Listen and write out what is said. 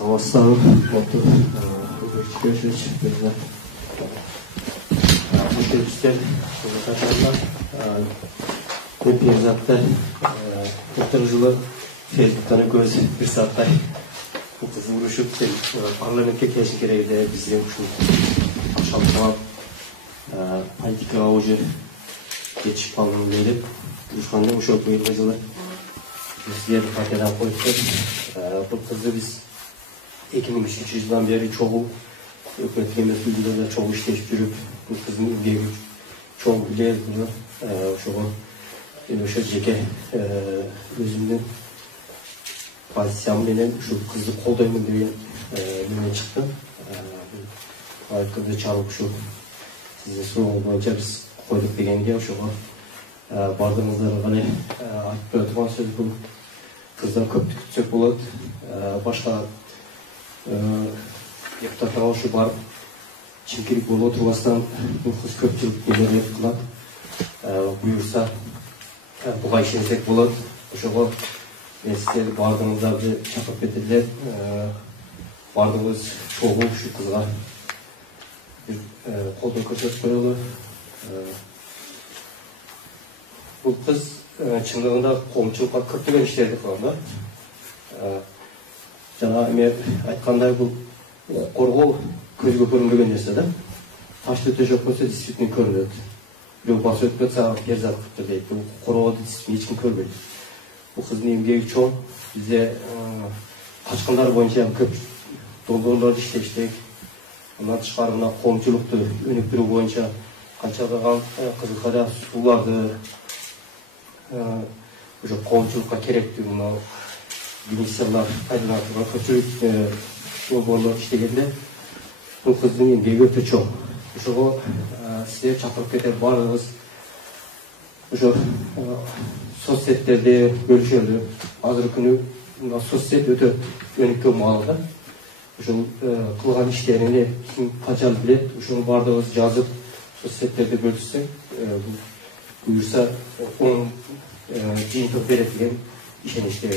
Salvação, outro görüşürüz. Otobüsler, taşlarlar, Peyzat'ta oturucular Facebook'tan göz bir saatte bu kızı vuruşup parlamente keşke gereği bizden kuşun akşam tamam politika hoca geçiş falan verip düşmanla bu şok buyurmacılar bizler partiden koyduk. Bu kızı biz 2003 yıldan beri çoğu hükümetimiz bilgilerinde çoğu işleştirip bu kızın ilgili çoğu bilgiler bunu şu jeke özümden pozisyonumdan şu kızı koldayım diye bilmeye çıktım. Arkada çalıp şu size soru boyunca biz koyduk degenge şu bardığımızda hani ayıp oturgan söz bu kızlar köp kütecek болады. Başka депутаттарға şu барып чемкерек болып отырғастан бұл қыз көпчілік нелер қылады. Бұйырса бұға ішенсек болады. Ошоға мен сіздерді бардыңыздарды шақырып кетерлер. Бардыңыз шоғыл şu қызға қолдау көрсетіп қоялы. Бұл қыз шындығында қоғамшылыққа көптеген іштерді қылады. Жаңа мен айтқандай бұл қорғау көзге көрінбеген нәрсе да. Ташты өте жоқ болса действительно көрінеді. Біреу басы өтіп кетсе перзат қыпты дейді. Бұл қорғауды действительно ешкім көрмейді. Бұл қыздың еңбегі чоң. Бізде қашқындар бойынша көп долбоорларды іштештік. Онан тышкары мына коомчулукту өнүктүрүү боюнча канча кызыккада сууларды уже коомчулукка керектүү мына комиссиялар пайдаланууга көчүрүп долбоорлор иштегенде бул кыздын эмгеги өтө чоң. Ошого сиздер чакырып кетер баарыбыз ошо соцсеттерде бөлүшөлү. Азыркы күнү соцсет өтө өнүккөн маал да. Ошол кылган иштерини ким качан билет, ошону баардыгыбыз жазып соцсеттерде бөлүшсөк, буюрса оң жыйынтык берет деген ишеничте.